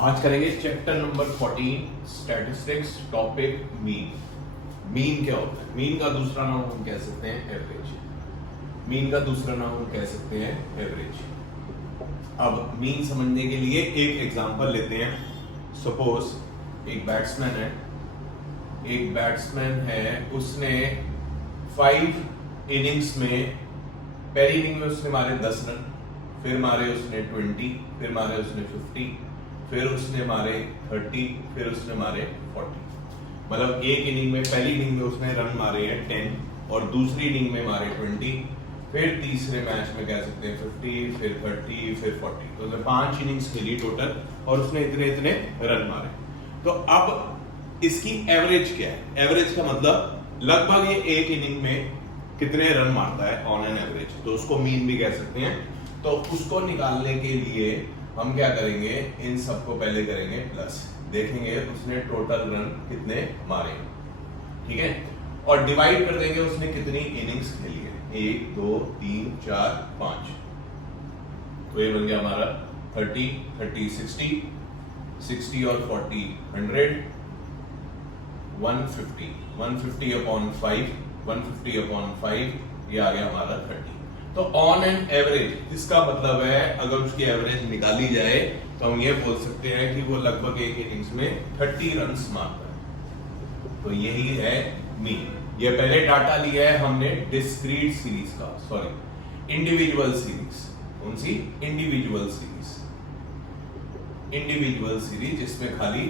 आज करेंगे chapter number 14 statistics topic mean. Mean क्या होता है? मीन का दूसरा नाम हम कह सकते हैं एवरेज। मीन का दूसरा नाम हम कह सकते हैं एवरेज। अब मीन समझने के लिए एक एग्जांपल लेते हैं। सपोज एक बैट्समैन है, उसने 5 इनिंग्स में, पहली इनिंग में उसने मारे 10 रन, फिर मारे उसने 20, फिर मारे उसने 50, फिर उसने मारे 30, फिर उसने मारे 40। मतलब एक इनिंग में, पहली इनिंग में उसने रन मारे हैं 10 और दूसरी इनिंग में मारे 20, फिर तीसरे मैच में कह सकते हैं 50, फिर 30, फिर 40। तो उसने 5 इनिंग्स खेली टोटल और उसने इतने इतने रन मारे। तो अब इसकी एवरेज क्या है? एवरेज का मतलब लगभग ये एक इनिंग में कितने रन मारता है ऑन एन एवरेज, तो उसको मीन भी कह सकते हैं। तो उसको निकालने के लिए हम क्या करेंगे, इन सबको पहले करेंगे प्लस, देखेंगे उसने टोटल रन कितने मारे, ठीक है, और डिवाइड कर देंगे उसने कितनी इनिंग्स खेली है, 1 2 3 4 5। तो ये बन गया हमारा 30 30 60, 60 और 40 100, 150 अपॉन 5, 150 अपॉन 5, ये आ गया हमारा 30। तो ऑन एन एवरेज इसका मतलब है, अगर उसकी एवरेज निकाली जाए तो हम ये बोल सकते हैं कि वो लगभग एक इनिंग्स में 30 रन मारता है। तो यही है मीन। ये पहले डाटा लिया है हमने डिस्क्रीट सीरीज का, सॉरी इंडिविजुअल सीरीज। कौन सी? इंडिविजुअल सीरीज जिसमें खाली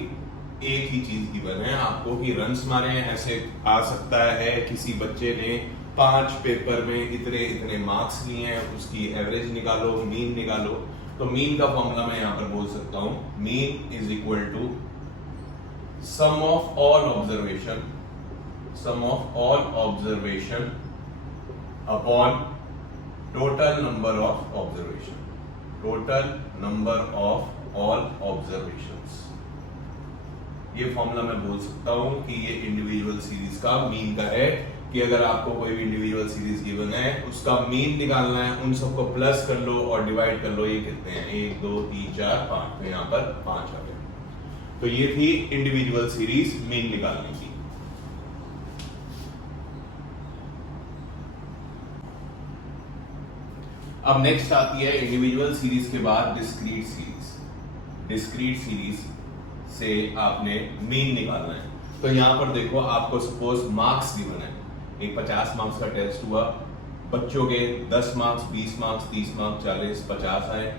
एक ही चीज गिवन है आपको कि रन्स मारे हैं। ऐसे आ सकता है किसी बच्चे ने 5 पेपर में इतने इतने मार्क्स लिए हैं, उसकी एवरेज निकालो, मीन निकालो। तो मीन का फॉर्मूला मैं यहां पर बोल सकता हूं, mean is equal to sum of all observation upon total number of all observations. ये फॉर्मूला मैं बोल सकता हूं कि ये इंडिविजुअल सीरीज का मीन का है, कि अगर आपको कोई भी इंडिविजुअल सीरीज गिवन है, उसका मीन निकालना है, उन सबको प्लस कर लो और डिवाइड कर लो, ये कितने हैं, 1 2 3 4 5, तो यहां पर 5 आ गया। तो ये थी इंडिविजुअल सीरीज मीन निकालने की। अब नेक्स्ट आती है इंडिविजुअल सीरीज के बाद डिस्क्रीट सीरीज से आपने मीन निकालना है। तो यहां पर देखो, आपको सपोज मार्क्स गिवन है, एक 50 मार्क्स का टेस्ट हुआ, बच्चों के 10 मार्क्स, 20 मार्क्स, 30 मार्क्स, 40, 50 आए,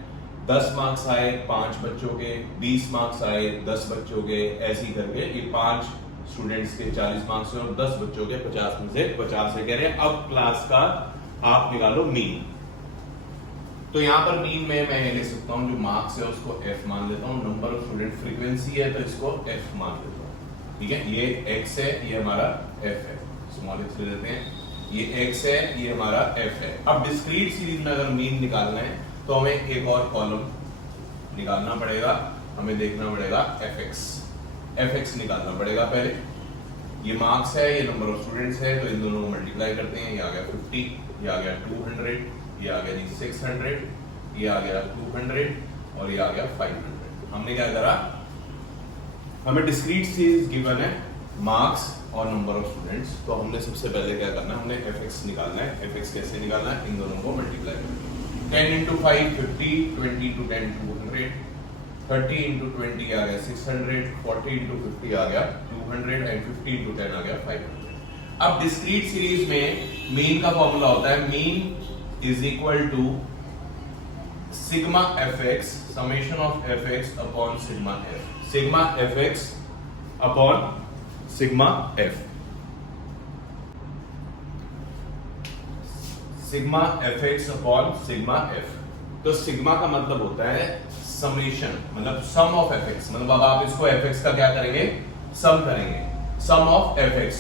10 मार्क्स आए 5 बच्चों के, 20 मार्क्स आए 10 बच्चों के, ऐसे ही करके ये 5 स्टूडेंट्स के 40 मार्क्स और 10 बच्चों के 50 में से 50 से कह रहे हैं। अब क्लास का आप निकालो मीन। तो यहां पर मीन में मैं ये लिख सकता हूं, जो मार्क्स है उसको f मान लेता हूं, नंबर ऑफ स्टूडेंट फ्रीक्वेंसी है तो इसको f मान लेता हूं, ठीक है। ये x है, ये हमारा f है, स्मॉल x ले लेते हैं, ये x है, ये हमारा f है। अब डिस्क्रीट सीरीज में अगर मीन निकालना है तो हमें एक और कॉलम निकालना पड़ेगा, हमें देखना पड़ेगा fx निकालना पड़ेगा पहले। ये मार्क्स है, ये नंबर ऑफ स्टूडेंट्स है, तो इन दोनों को मल्टीप्लाई करते हैं, ये आ गया 50, ये आ गया 200, ये आ गया जी 600, ये आ गया 200 और ये आ गया 500। हमने क्या करा, हमें डिस्क्रीट सीरीज गिवन है, मार्क्स और नंबर ऑफ स्टूडेंट्स। तो हमने सबसे पहले क्या करना है, हमने fx निकालना है। fx कैसे निकालना है, इन दोनों को मल्टीप्लाई करना है। 10 into 5 50, 20 into 10 200, 30 into 20 आ गया 600, 40 into 50 आ गया 200 एंड 50 into 10 आ गया 500। अब डिस्क्रीट सीरीज में मीन का फॉर्मूला होता है, mean is equal to sigma fx summation of fx upon sigma f, sigma fx upon sigma f, sigma fx upon sigma f। तो sigma का मतलब होता है समेशन, मतलब सम ऑफ fx, मतलब अब आप इसको fx का क्या करेंगे, सम करेंगे, सम ऑफ fx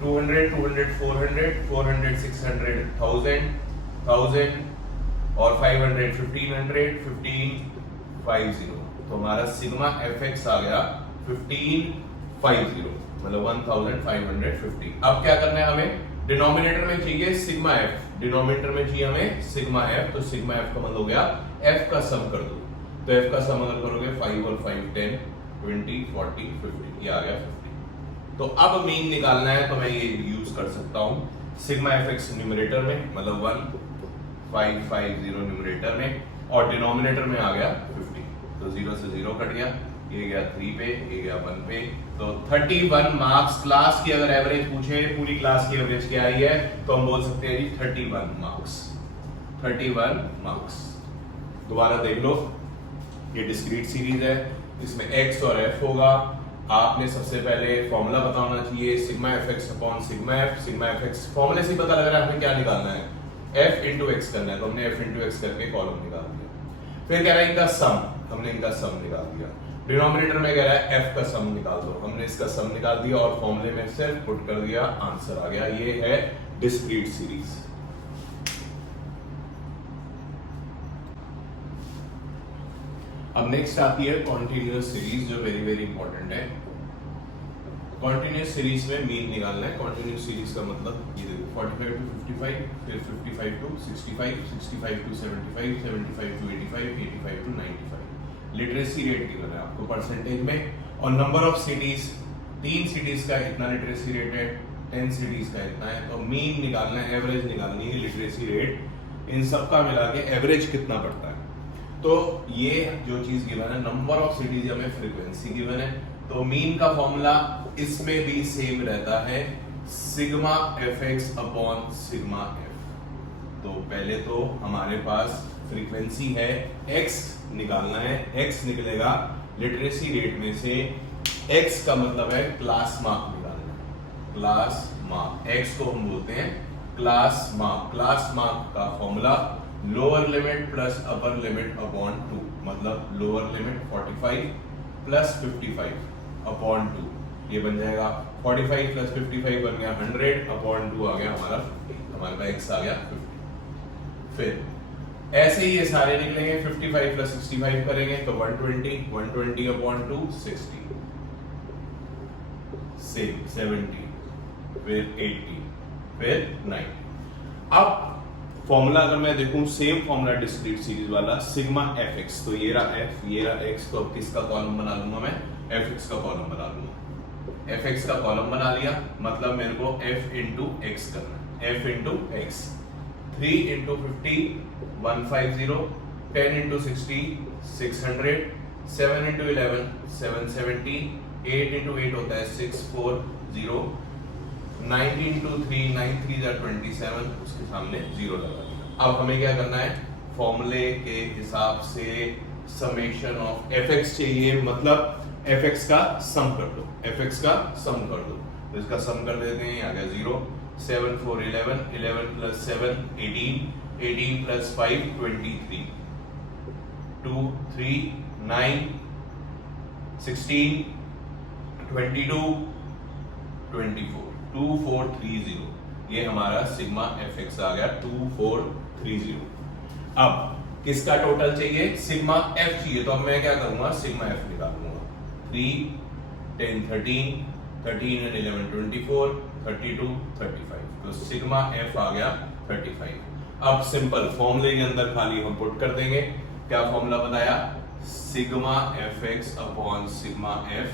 200 200 400 400 600 1000 1000 और 500 1500 1550। तो हमारा सिग्मा fx आ गया 1550, मतलब 1550। अब क्या करना है, हमें डिनोमिनेटर में चाहिए सिग्मा एफ, डिनोमिनेटर में चाहिए हमें सिग्मा एफ। तो सिग्मा एफ का मतलब हो गया एफ का सम कर दो, तो f का सम अगर करोगे 5 और 5 10 20 40 50, ये आ गया 50। तो अब मीन निकालना है तो मैं ये यूज कर सकता हूँ सिग्मा fx न्यूमरेटर में, मतलब 1550 न्यूमरेटर में, और डिनोमिनेटर में आ गया 50। तो 0 से 0 कट गया, ये गया 3 पे, ये गया 1 पे। तो 31 मार्क्स। क्लास की अगर एवरेज पूछे, पूरी क्लास की एवरेज क्या आई है, तो हम बोल सकते हैं जी 31 मार्क्स। 31 मार्क्स। दोबारा देख लो, ये डिस्क्रीट सीरीज है, इसमें x और f होगा। आपने सबसे पहले फॉर्मूला पता होना चाहिए, sigma fx upon sigma f। Sigma fx फॉर्मूले से ही पता लग रहा है हमें क्या निकालना है, f इंटू एक्स करना है, तो हमने f इंटू एक्स करके कॉलम निकाल दिया। फिर कह रहा है इनका सम, हमने इनका सम निकाल दिया। डिनोमिनेटर में कह रहा है f का सम निकाल दो, हमने इसका सम निकाल दिया और फॉर्मूले में सिर्फ पुट कर दिया, आंसर आ गया। ये है डिस्क्रीट सीरीज। अब नेक्स्ट आती है कॉन्टिन्यूअस सीरीज, जो वेरी वेरी इंपॉर्टेंट है। कॉन्टिन्यूअस सीरीज में मीन निकालना है। कॉन्टिन्यूअस सीरीज का मतलब ये देखो 45 टू 55, फिर 55 to 65, 65 to 75, 75 to 85, 85 to 95। Literacy rate given है आपको परसेंटेज में, और नंबर ऑफ सिटीज, 3 सिटीज का इतना लिटरेसी रेट है, 10 सिटीज का इतना है। तो मीन निकालना है, एवरेज निकालनी है, लिटरेसी रेट, इन सब का मिला के एवरेज कितना पड़ता है। तो ये जो चीज गिवन है, नंबर ऑफ सिटीज हमें फ्रीक्वेंसी गिवन है, तो मीन का फॉर्मूला इसमें भी सेम रहता है, sigma fx upon sigma f। तो पहले तो हमारे पास फ्रीक्वेंसी है, x निकालना है, x निकलेगा लिटरेसी रेट में से, x का मतलब है क्लास मार्क निकालना है, क्लास मार्क, x को हम बोलते हैं क्लास मार्क। क्लास मार्क का formula lower limit plus upper limit upon 2, मतलब लोअर लिमिट 45 प्लस 55 अपॉन 2, ये बन जाएगा 45 प्लस 55 बन गया 100 अपॉन 2 आ गया हमारा 50, हमारे पास x आ गया 50। फिर ऐसे ही ये सारे निकलेंगे, 55 प्लस 65 करेंगे तो 120, 120 अपॉन 2 60, सेम 70, फिर 80, फिर 90। अब फॉर्मूला अगर मैं देखूं, सेम फॉर्मूला डिस्क्रीट सीरीज वाला, सिग्मा fx, तो ये रहा f, ये रहा x, तो अब किसका कॉलम बना लूंगा मैं, fx का कॉलम बना लूंगा। fx का कॉलम बना लिया, मतलब मेरे को f इंटू एक्स करना है, f into x. 3 into 50 150, 10 into 60 600, 7 into 11 770, 8 into 8 होता है 640, 90 इंटू 3 9 3 27, उसके सामने 0 लगा दिया। अब हमें क्या करना है, फॉर्मूले के हिसाब से समेशन ऑफ fx चाहिए, मतलब fx का सम कर दो, fx का सम कर दो। तो इसका सम कर देते हैं, आ गया 0, 7 4 11, 11 प्लस 7 18, 18 प्लस 5 23, 2 3 9 16 22 24, 2430, ये हमारा सिग्मा fx आ गया 2430। अब किसका टोटल चाहिए, सिग्मा f चाहिए, तो अब मैं क्या करूंगा, सिग्मा f निकालूंगा। 3 10 13, 13 and 11 24, 32 35, तो सिग्मा f आ गया 35। अब सिंपल फॉर्मूले के अंदर खाली हम पुट कर देंगे, क्या फॉर्मूला बताया, sigma fx upon sigma f।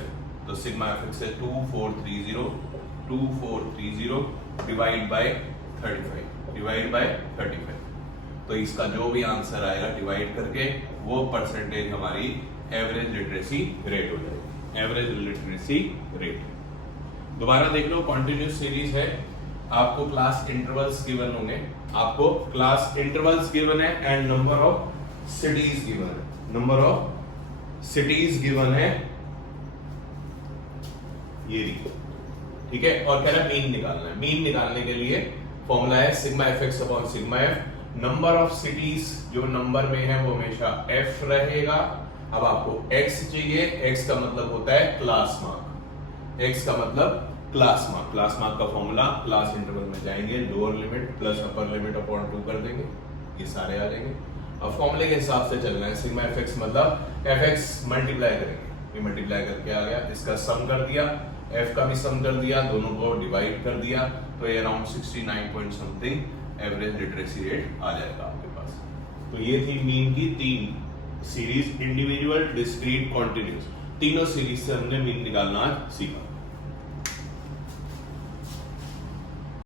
तो सिग्मा fx है 2430 डिवाइड बाय 35, डिवाइड बाय 35। तो इसका जो भी आंसर आएगा डिवाइड करके, वो परसेंटेज हमारी एवरेज लिटरेसी रेट हो जाएगी, एवरेज लिटरेसी रेट। दोबारा देख लो, कॉन्टिन्यूअस सीरीज है, आपको क्लास इंटरवल्स गिवन होंगे, आपको क्लास इंटरवल्स गिवन है and number of cities given है, नंबर ऑफ सिटीज गिवन है, ये ठीक है। और कह रहा है मीन निकालना है, मीन निकालने के लिए फॉर्मूला है sigma fx upon sigma f। Number of cities जो नंबर में है वो हमेशा f रहेगा। अब आपको x चाहिए, x का मतलब होता है क्लास मार्क, x का मतलब क्लास मार्क। क्लास मार्क का फॉर्मूला, क्लास इंटरवल में जाएंगे, lower limit plus upper limit upon 2 कर देंगे, ये सारे आ जाएंगे। अब फॉर्मूले के हिसाब से चलना है, सिग्मा fx मतलब fx मल्टीप्लाई करेंगे, ये मल्टीप्लाई करके आ गया, इसका सम कर दिया, f का भी सम कर दिया, दोनों को डिवाइड कर दिया, तो ये around 69 point something average literacy rate आ जाएगा आपके पास। तो ये थी मीन की 3 सीरीज इंडिविजुअल, डिस्क्रीट, कॉन्टिन्यूस, तीनों सीरीज से हमने मीन निकालना आज सीखा।